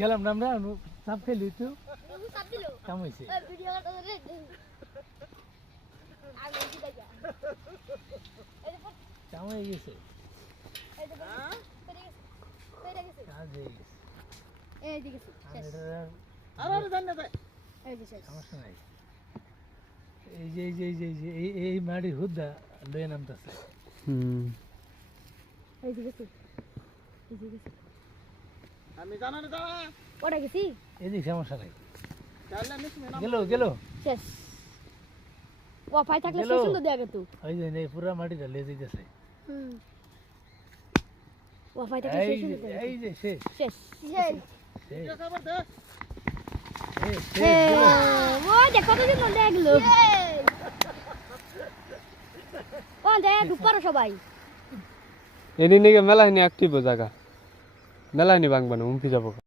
গেলাম না আমরা সাপ খেলি তো সাপ দিলো কাম হইছে ভিডিও করে আমি কি দেখা কাম হয়ে গেছে এই দেখো পেরে গেছে কাজ হয়ে গেছে এই দিকে শেষ আরে জান না ভাই এই যে শেষ সমস্যা নাই এই মাড়ি হুদা লয়ে নামতাছে এই দিকে এই দিকে আমি জানা না দাঁড়া ওটা গেছি এদিক সমস্যা নাই তাহলে আমি তুমি না গেল শেষ ও পাই থাকলে গেলো। সেই সুন্দর দেখা তো ওই যে এই পুরা মাটিটা লয়ে যাইতেছে ও পাই থাকলে সেই সুন্দর দেখা এই যে শেষ শেষ শেষ খবর দে ও দেখো তো দিন দেখলো ও দেখ পারো সবাই এনি নিকে মেলা নি অ্যাক্টিভ জায়গা মেলা নি বাংবানো উমফি যাব